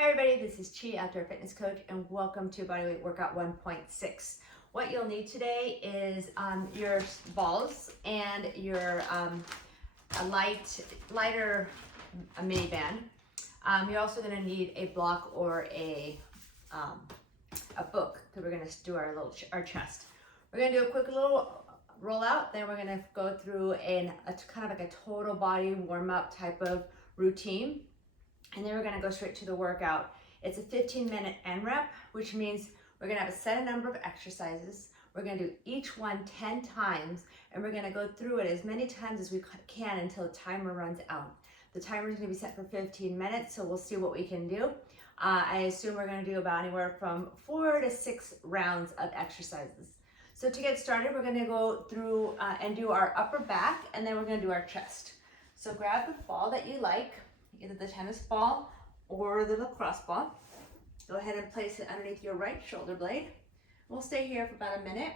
Hi everybody, this is Chi, Outdoor Fitness Coach, and welcome to Bodyweight Workout 1.6. What you'll need today is your balls and your lighter miniband. You're also going to need a block or a book, because we're going to do our chest. We're going to do a quick little rollout, then we're going to go through a kind of like a total body warm-up type of routine. And then we're gonna go straight to the workout. It's a 15-minute AMRAP, which means we're gonna have a set number of exercises. We're gonna do each one 10 times, and we're gonna go through it as many times as we can until the timer runs out. The timer is gonna be set for 15 minutes, so we'll see what we can do. I assume we're gonna do about anywhere from 4 to 6 rounds of exercises. So to get started, we're gonna go through and do our upper back, and then we're gonna do our chest. So grab the ball that you like, either the tennis ball or the lacrosse ball. Go ahead and place it underneath your right shoulder blade. We'll stay here for about a minute.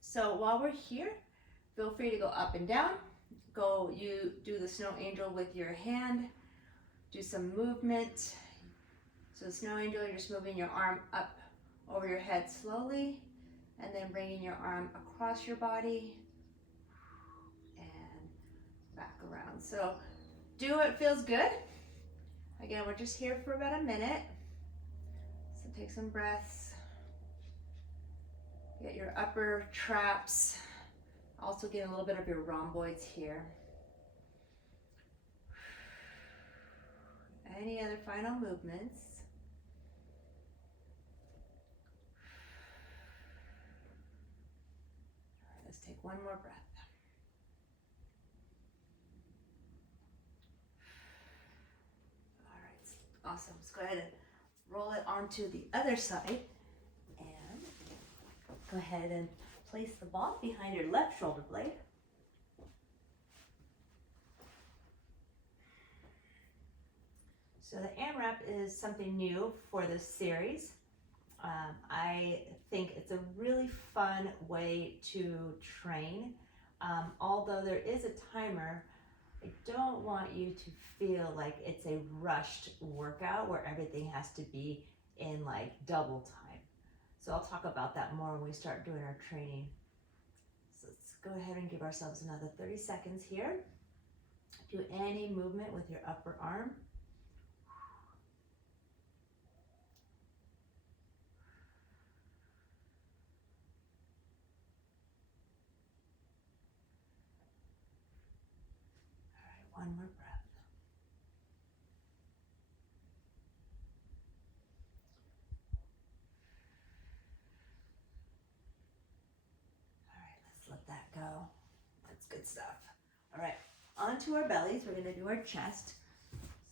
So while we're here, feel free to go up and down. You do the snow angel with your hand. Do some movement. So the snow angel, you're just moving your arm up over your head slowly, and then bringing your arm across your body and back around. So do what feels good. Again, we're just here for about a minute. So take some breaths. Get your upper traps. Also get a little bit of your rhomboids here. Any other final movements? All right, let's take one more breath. Awesome. Let's go ahead and roll it onto the other side, and go ahead and place the ball behind your left shoulder blade. So the AMRAP is something new for this series. I think it's a really fun way to train. Although there is a timer, I don't want you to feel like it's a rushed workout where everything has to be in like double time. So I'll talk about that more when we start doing our training. So let's go ahead and give ourselves another 30 seconds here. Do any movement with your upper arm. All right, one more breath. Let that go. That's good stuff. All right, onto our bellies. We're going to do our chest.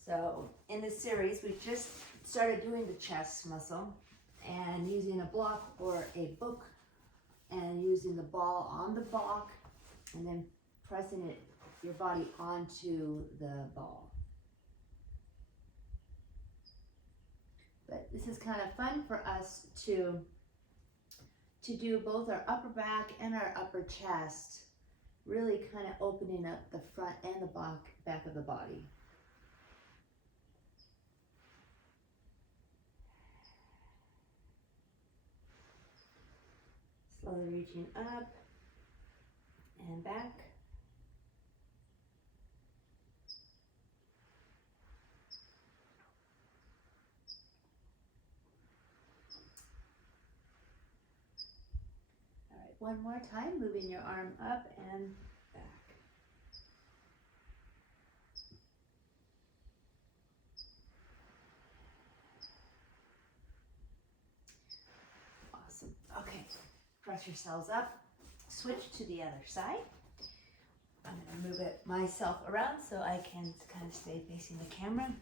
So in this series, we just started doing the chest muscle, and using a block or a book, and using the ball on the block, and then pressing your body onto the ball. But this is kind of fun for us to do both our upper back and our upper chest, really kind of opening up the front and the back of the body. Slowly reaching up and back. One more time, moving your arm up and back. Awesome. Okay, press yourselves up. Switch to the other side. I'm going to move myself around so I can kind of stay facing the camera.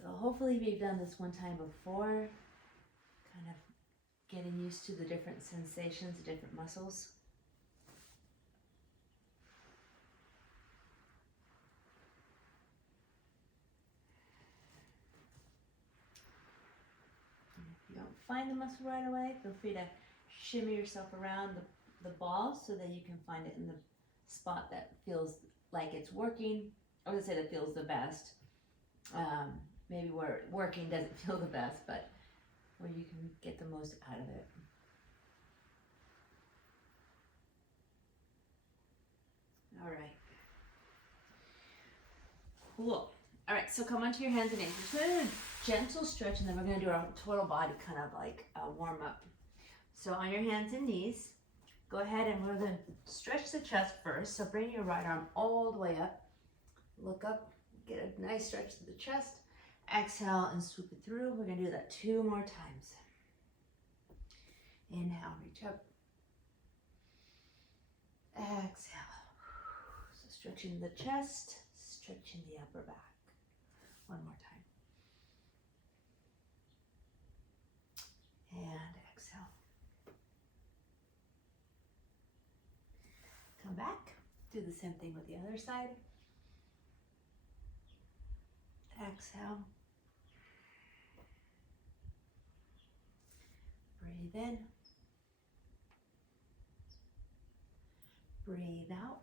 So hopefully we've done this one time before. Kind of getting used to the different sensations, the different muscles. And if you don't find the muscle right away, feel free to shimmy yourself around the ball so that you can find it in the spot that feels like it's working. I would say that feels the best. Maybe where working doesn't feel the best, but where you can get the most out of it. All right. Cool. All right, so come onto your hands and knees. We're going to do a gentle stretch, and then we're going to do our total body kind of like a warm up. So on your hands and knees, go ahead and we're going to stretch the chest first. So bring your right arm all the way up. Look up, get a nice stretch to the chest. Exhale and swoop it through. We're going to do that 2 more times. Inhale, reach up. Exhale. So stretching the chest, stretching the upper back. One more time. And exhale. Come back. Do the same thing with the other side. Exhale. Breathe in. Breathe out.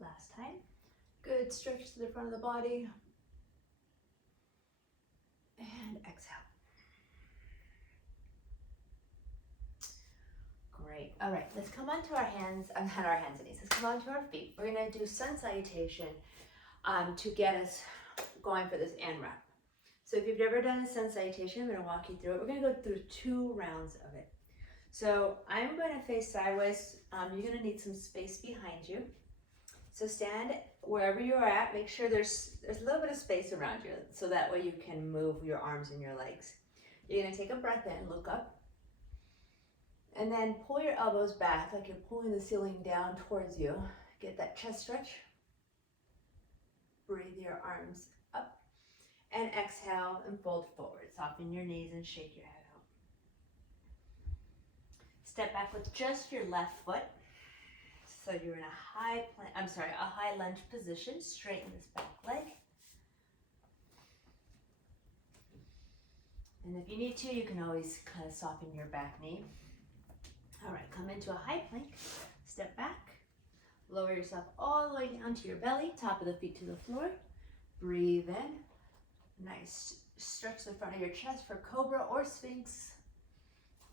Last time. Good, stretch to the front of the body. And exhale. Great. All right, let's come onto our hands, not our hands and knees. Let's come onto our feet. We're gonna do sun salutation to get us going for this AMRAP. So if you've never done a sun salutation, I'm gonna walk you through it. We're gonna go through 2 rounds of it. So I'm gonna face sideways. You're gonna need some space behind you. So stand wherever you are at. Make sure there's a little bit of space around you, so that way you can move your arms and your legs. You're gonna take a breath in, look up, and then pull your elbows back like you're pulling the ceiling down towards you. Get that chest stretch. Breathe your arms up, and exhale and fold forward. Soften your knees and shake your head out. Step back with just your left foot. So you're in a high lunge position. Straighten this back leg. And if you need to, you can always kind of soften your back knee. All right, come into a high plank. Step back. Lower yourself all the way down to your belly, top of the feet to the floor. Breathe in. Nice stretch the front of your chest for cobra or sphinx.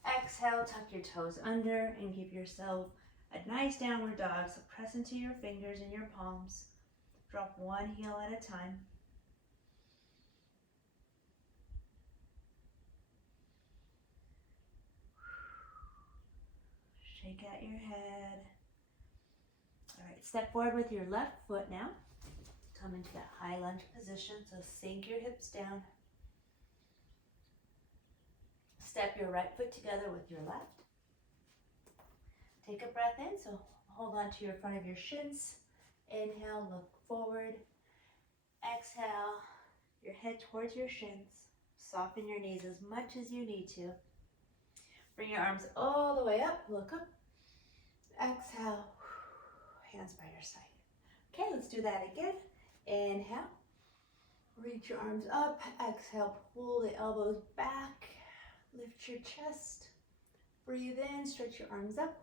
Exhale, tuck your toes under and give yourself a nice downward dog. So press into your fingers and your palms. Drop one heel at a time. Shake out your head. All right, step forward with your left foot now. Come into that high lunge position. So sink your hips down. Step your right foot together with your left. Take a breath in, so hold on to your front of your shins. Inhale, look forward. Exhale, your head towards your shins. Soften your knees as much as you need to. Bring your arms all the way up, look up. Exhale, hands by your side. Okay, let's do that again. Inhale, reach your arms up. Exhale, pull the elbows back. Lift your chest. Breathe in, stretch your arms up.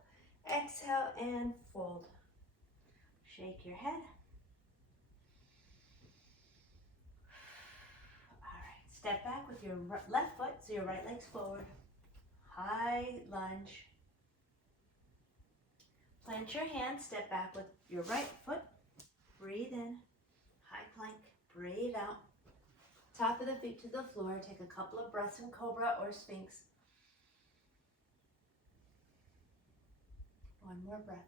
Exhale and fold. Shake your head. All right, step back with your left foot, so your right leg's forward. High lunge. Plant your hands, step back with your right foot. Breathe in, high plank, breathe out. Top of the feet to the floor. Take a couple of breaths in cobra or sphinx. One more breath.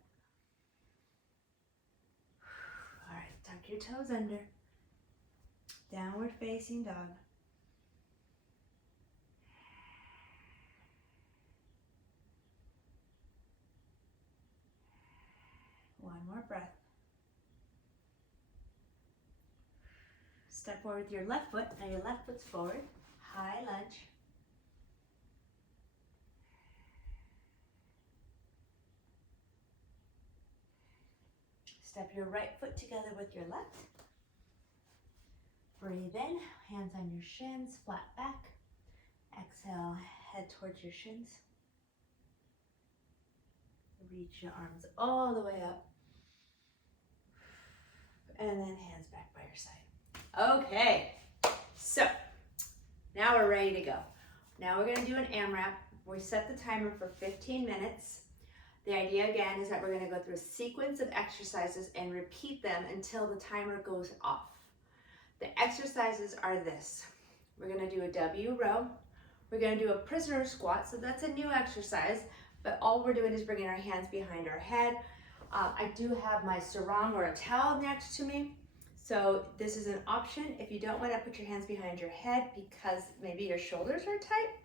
All right, tuck your toes under. Downward facing dog. One more breath. Step forward with your left foot. Now your left foot's forward. High lunge. Step your right foot together with your left. Breathe in, hands on your shins, flat back. Exhale, head towards your shins. Reach your arms all the way up. and then hands back by your side. Okay, so now we're ready to go. Now we're gonna do an AMRAP. We set the timer for 15 minutes. The idea again is that we're gonna go through a sequence of exercises and repeat them until the timer goes off. The exercises are this. We're gonna do a W row. We're gonna do a prisoner squat, so that's a new exercise, but all we're doing is bringing our hands behind our head. I do have my sarong or a towel next to me, so this is an option. If you don't wanna put your hands behind your head because maybe your shoulders are tight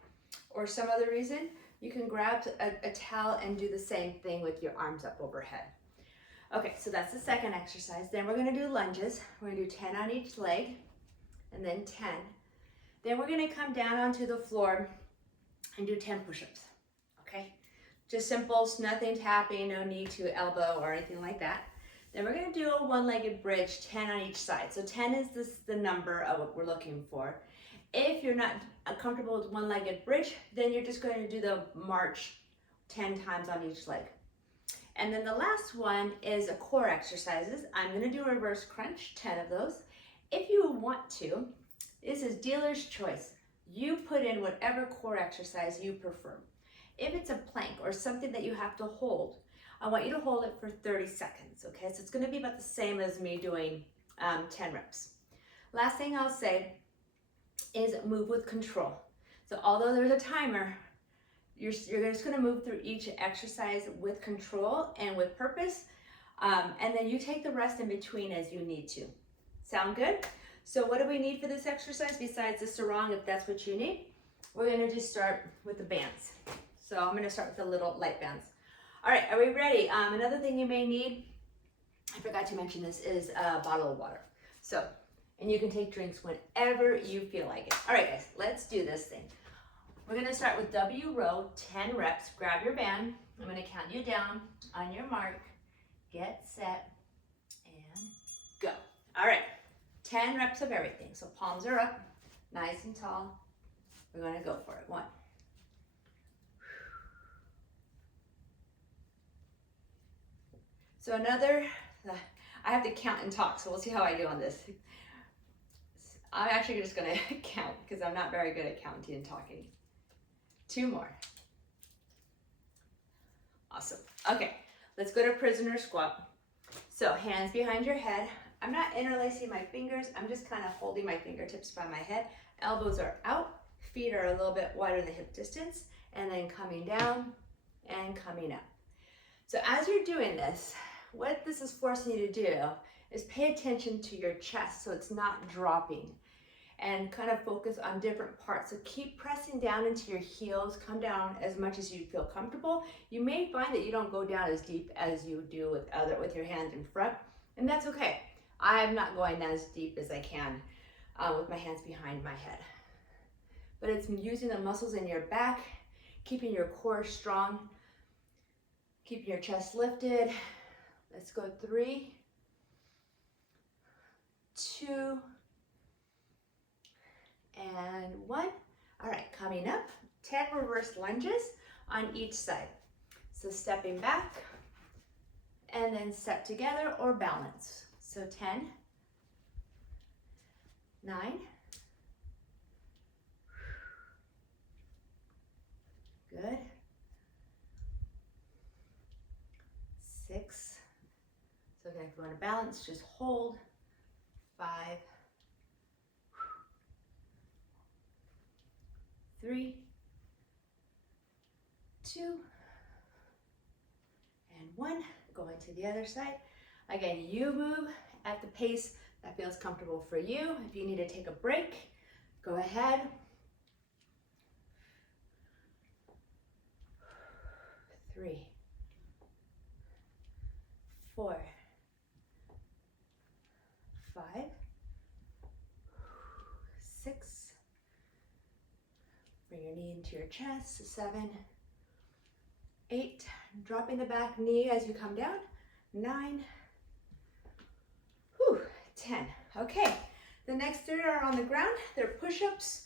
or some other reason, you can grab a towel and do the same thing with your arms up overhead. Okay, so that's the second exercise. Then we're gonna do lunges. We're gonna do 10 on each leg, and then 10. Then we're gonna come down onto the floor and do 10 push-ups, okay? Just simple, nothing tapping, no need to elbow or anything like that. Then we're gonna do a one-legged bridge, 10 on each side. So 10 is the number of what we're looking for. If you're not comfortable with one-legged bridge, then you're just going to do the march 10 times on each leg. And then the last one is a core exercises. I'm going to do a reverse crunch, 10 of those. If you want to, this is dealer's choice. You put in whatever core exercise you prefer. If it's a plank or something that you have to hold, I want you to hold it for 30 seconds, okay? So it's going to be about the same as me doing 10 reps. Last thing I'll say is move with control. So although there's a timer, you're just gonna move through each exercise with control and with purpose, and then you take the rest in between as you need to. Sound good? So what do we need for this exercise besides the sarong, if that's what you need? We're gonna just start with the bands. So I'm gonna start with the little light bands. All right, are we ready? Another thing you may need, I forgot to mention this, is a bottle of water. So, and you can take drinks whenever you feel like it. All right, guys, let's do this thing. We're gonna start with W row, 10 reps. Grab your band. I'm gonna count you down. On your mark, get set, and go. All right, 10 reps of everything. So palms are up, nice and tall. We're gonna go for it. 1. So another, I have to count and talk, so we'll see how I do on this. I'm actually just gonna count because I'm not very good at counting and talking. 2 more. Awesome. Okay, let's go to prisoner squat. So hands behind your head. I'm not interlacing my fingers. I'm just kind of holding my fingertips by my head. Elbows are out. Feet are a little bit wider than hip distance. And then coming down and coming up. So as you're doing this, what this is forcing you to do is pay attention to your chest so it's not dropping, and kind of focus on different parts. So keep pressing down into your heels, come down as much as you feel comfortable. You may find that you don't go down as deep as you do with your hands in front, and that's okay. I'm not going down as deep as I can with my hands behind my head. But it's using the muscles in your back, keeping your core strong, keeping your chest lifted. Let's go 3, 2, and 1. All right, coming up, 10 reverse lunges on each side. So stepping back and then step together or balance. So 10, 9, 6. So again, if you want to balance, just hold. 5, 3, 2, and 1. Going to the other side. Again, you move at the pace that feels comfortable for you. If you need to take a break, go ahead. 3, 4, 5, 6. Bring your knee into your chest. 7, 8. Dropping the back knee as you come down. 9. 10. Okay, the next 3 are on the ground. They're push-ups,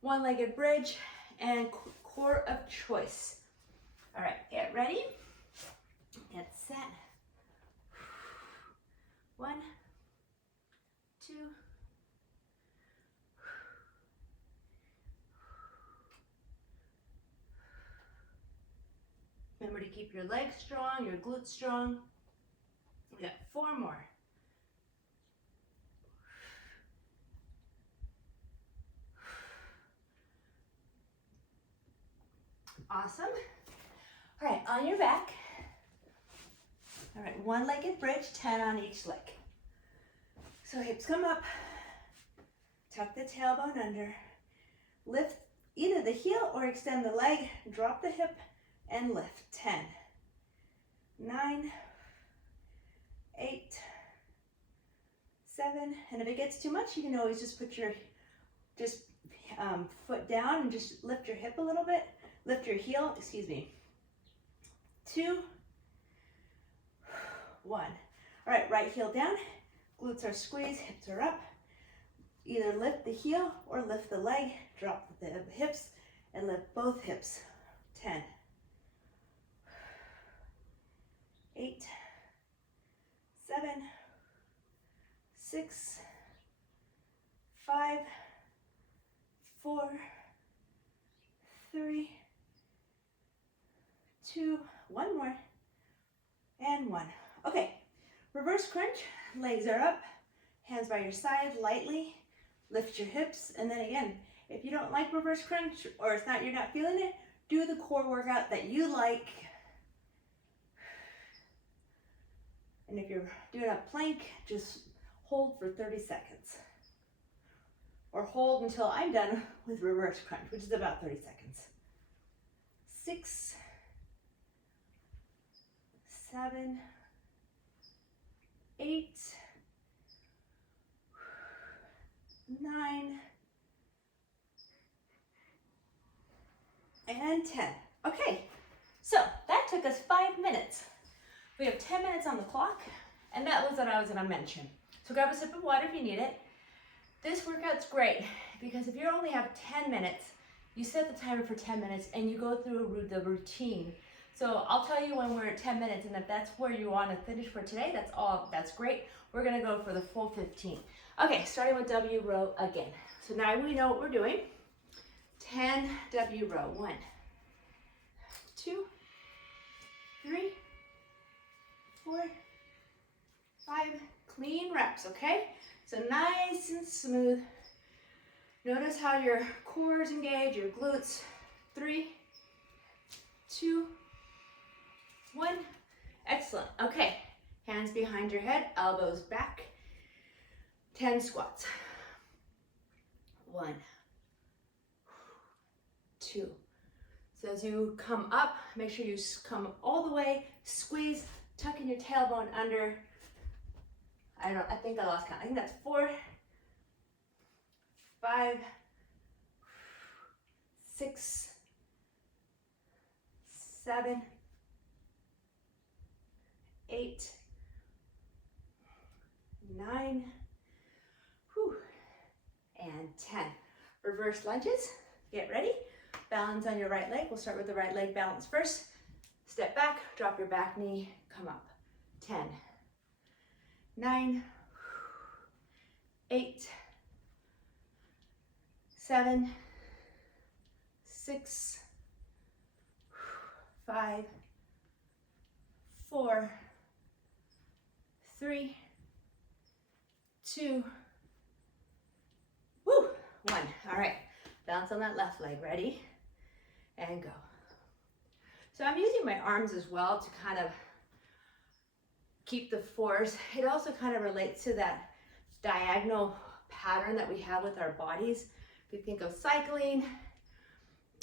one-legged bridge, and core of choice. All right, get ready, get set. 1, keep your legs strong, your glutes strong. We got 4 more. Awesome. All right, on your back. All right, one-legged bridge, 10 on each leg. So hips come up, tuck the tailbone under, lift either the heel or extend the leg, drop the hip and lift. 10, 9, 8, 7, and if it gets too much, you can always just put your foot down and just lift your hip a little bit, lift your heel, 2, 1. All right, right heel down, glutes are squeezed, hips are up. Either lift the heel or lift the leg, drop the hips and lift both hips. 10, 8, 7, 6, 5, 4, 3, 2, 1 more, and 1. Okay, reverse crunch, legs are up, hands by your side, lightly, lift your hips, and then again, if you don't like reverse crunch, or you're not feeling it, do the core workout that you like. And if you're doing a plank, just hold for 30 seconds. Or hold until I'm done with reverse crunch, which is about 30 seconds. 6, 7, 8, 9, and 10. Okay, so that took us 5 minutes. We have 10 minutes on the clock, and that was what I was gonna mention. So grab a sip of water if you need it. This workout's great because if you only have 10 minutes, you set the timer for 10 minutes and you go through the routine. So I'll tell you when we're at 10 minutes, and if that's where you want to finish for today, that's great. We're gonna go for the full 15. Okay, starting with W row again. So now we know what we're doing. 10 W row. 1, 2, 3, 4, 5. Clean reps, okay? So nice and smooth. Notice how your core is engaged, your glutes. 3, 2, 1. Excellent. Okay, hands behind your head, elbows back. 10 squats. 1, 2. So as you come up, make sure you come all the way, squeeze, tucking your tailbone under. I think I lost count. I think that's 4, 5, 6, 7, 8, 9, and 10. Reverse lunges. Get ready. Balance on your right leg. We'll start with the right leg balance first. Step back, drop your back knee, come up. 10, 9, 8, 7, 6, 5, 4, 3, 2, 1. All right, balance on that left leg. Ready? And go. So I'm using my arms as well to kind of keep the force. It also kind of relates to that diagonal pattern that we have with our bodies. If you think of cycling,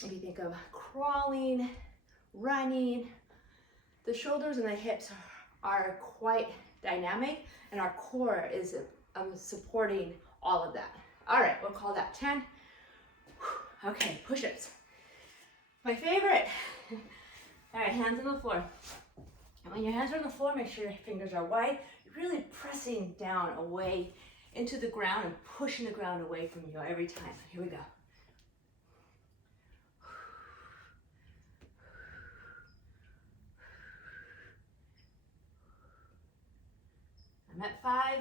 if you think of crawling, running, the shoulders and the hips are quite dynamic, and our core is supporting all of that. All right, we'll call that 10. Okay, push-ups. My favorite. All right, hands on the floor. And when your hands are on the floor, make sure your fingers are wide. You're really pressing down away into the ground and pushing the ground away from you every time. Here we go. I'm at 5.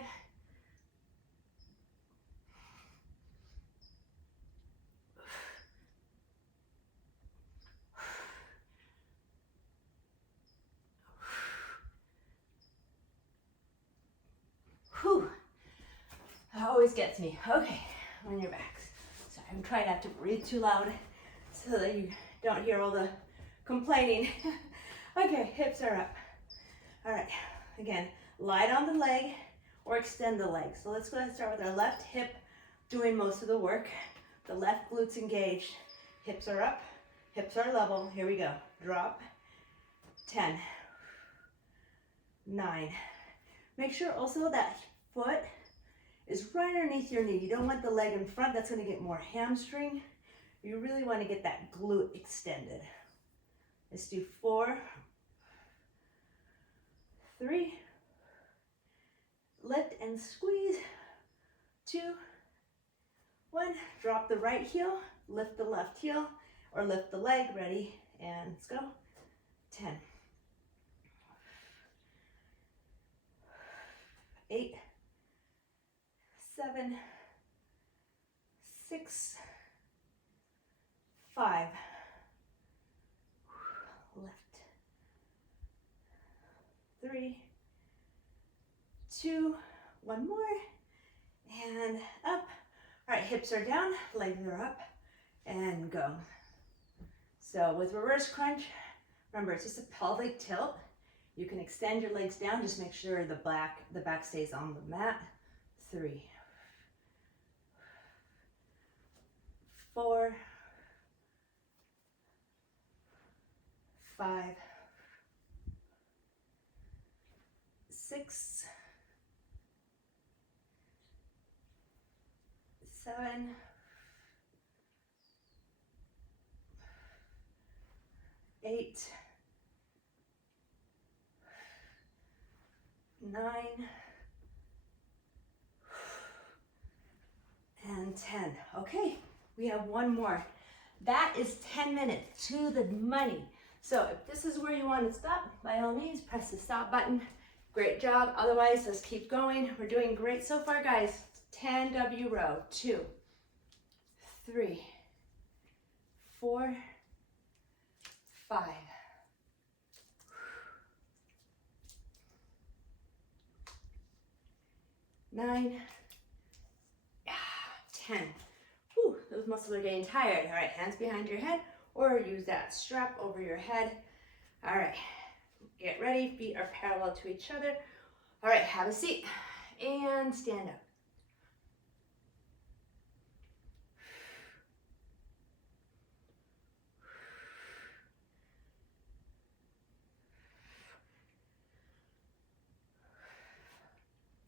always gets me. Okay, on your backs. Sorry, I'm trying not to breathe too loud so that you don't hear all the complaining. Okay, hips are up. All right, again, lie on the leg or extend the leg. So let's go ahead and start with our left hip doing most of the work. The left glutes engaged. Hips are up, hips are level. Here we go. Drop. 10, 9. Make sure also that foot is right underneath your knee. You don't want the leg in front. That's going to get more hamstring. You really want to get that glute extended. Let's do 4, 3, lift and squeeze, 2, 1, drop the right heel, lift the left heel, or lift the leg, ready, and let's go, 10, 8, 7, 6, 5, lift, 3, 2, 1 more, and up. All right, hips are down, legs are up, and go. So with reverse crunch, remember it's just a pelvic tilt. You can extend your legs down, just make sure the back stays on the mat. 3, 4, 5, 6, 7, 8, 9, and 10. Okay, we have one more. That is 10 minutes to the money. So if this is where you want to stop, by all means, press the stop button. Great job. Otherwise, let's keep going. We're doing great so far, guys. 10 W row. 2, 3, 4, 5, 9, 10. Whew, those muscles are getting tired. All right, hands behind your head or use that strap over your head. All right, get ready. Feet are parallel to each other. All right, have a seat and stand up.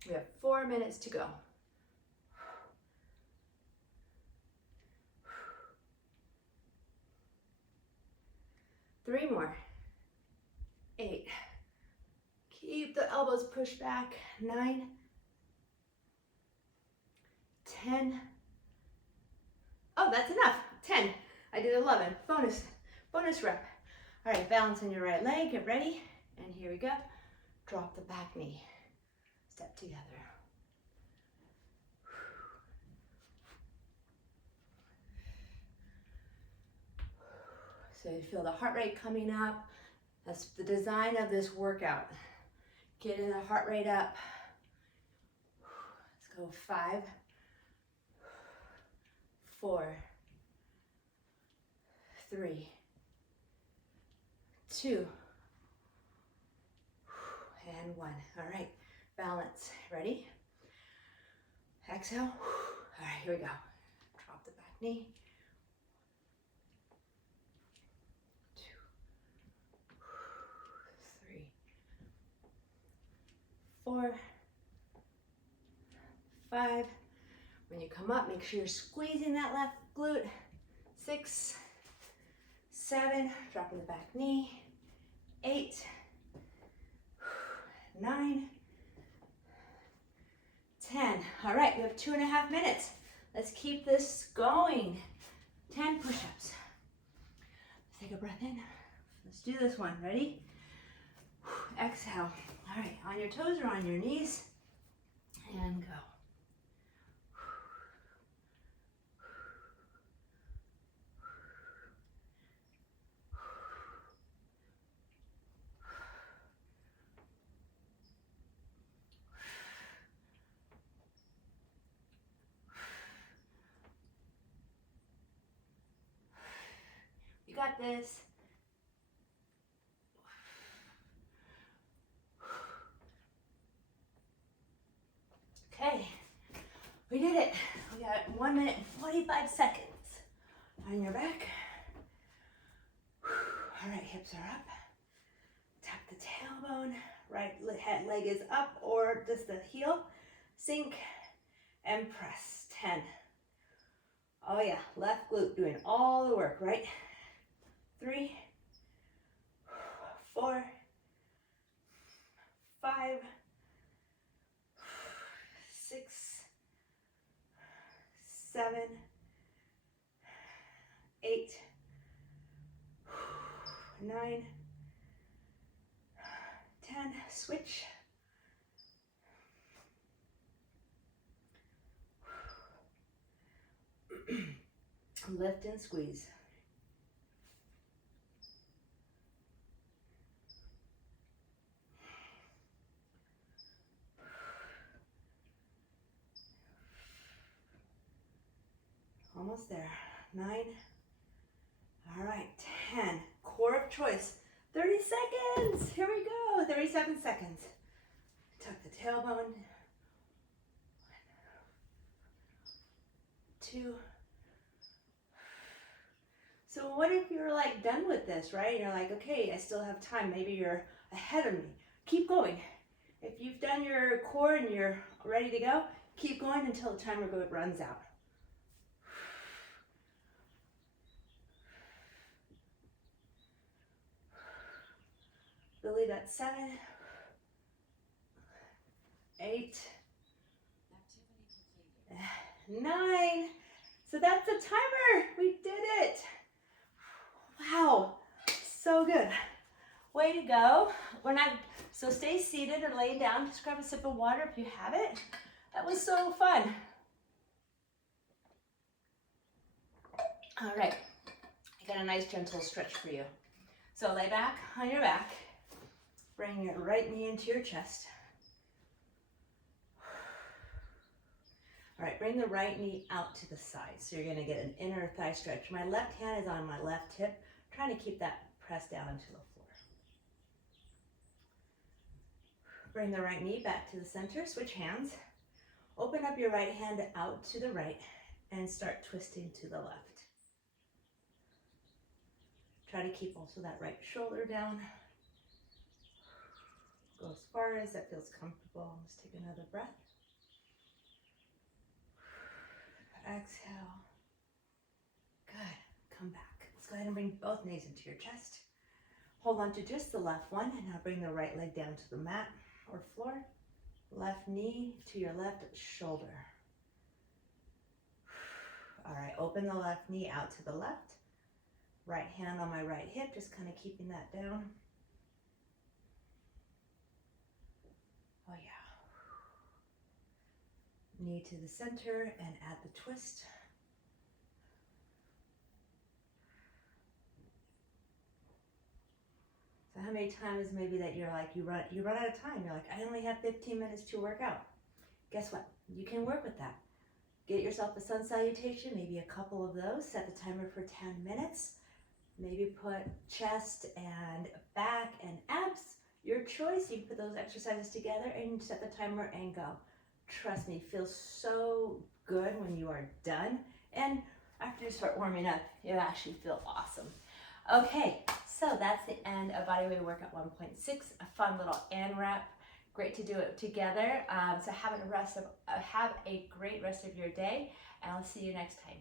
We have 4 minutes to go. Three more. 8. Keep the elbows pushed back. 9, 10. Oh, that's enough. 10. I did 11. Bonus rep. All right, balance on your right leg. Get ready. And here we go. Drop the back knee. Step together. So you feel the heart rate coming up. That's the design of this workout. Getting the heart rate up. Let's go 5, 4, 3, 2, and 1. All right, balance. Ready? Exhale. All right, here we go. Drop the back knee. 2, 3, 4, 5. When you come up, make sure you're squeezing that left glute. 6, 7, dropping the back knee. 8, 9, 10. All right, we have 2.5 minutes. Let's keep this going. 10 push-ups. Take a breath in. Let's do this one. Ready? Exhale. All right, on your toes or on your knees. And go. got this. Okay, we did it. We got 1 minute and 45 seconds. On your back. All right, hips are up. Tap the tailbone. Right leg is up or just the heel. Sink and press. 10. Oh yeah, left glute doing all the work, right? 3, 4, 5, 6, 7, 8, 9, 10. Switch. Lift and squeeze. Almost there. 9. All right, 10. Core of choice. 30 seconds. Here we go. 37 seconds. Tuck the tailbone. 1, 2. So what if you're like done with this, right? You're like, okay, I still have time. Maybe you're ahead of me. Keep going. If you've done your core and you're ready to go, keep going until the timer runs out. Believe that's 7, 8, 9. So that's the timer. We did it. Wow, so good. Way to go. So stay seated or lay down. Just grab a sip of water if you have it. That was so fun. All right, I got a nice gentle stretch for you. So lay back on your back. Bring your right knee into your chest. All right, bring the right knee out to the side. So you're gonna get an inner thigh stretch. My left hand is on my left hip, trying to keep that pressed down into the floor. Bring the right knee back to the center, switch hands. Open up your right hand out to the right and start twisting to the left. Try to keep also that right shoulder down. Go as far as that feels comfortable. Let's take another breath. Exhale. Good. Come back. Let's go ahead and bring both knees into your chest. Hold on to just the left one, and now bring the right leg down to the mat or floor. Left knee to your left shoulder. All right, open the left knee out to the left. Right hand on my right hip, just kind of keeping that down. Oh yeah. Knee to the center and add the twist. So how many times maybe that you're like, you run out of time. You're like, I only have 15 minutes to work out. Guess what? You can work with that. Get yourself a sun salutation, maybe a couple of those. Set the timer for 10 minutes. Maybe put chest and back and abs. Your choice. You can put those exercises together and set the timer and go. Trust me, it feels so good when you are done. And after you start warming up, you actually feel awesome. Okay, so that's the end of Bodyweight Workout 1.6, a fun little AMRAP. Great to do it together. So have a great rest of your day, and I'll see you next time.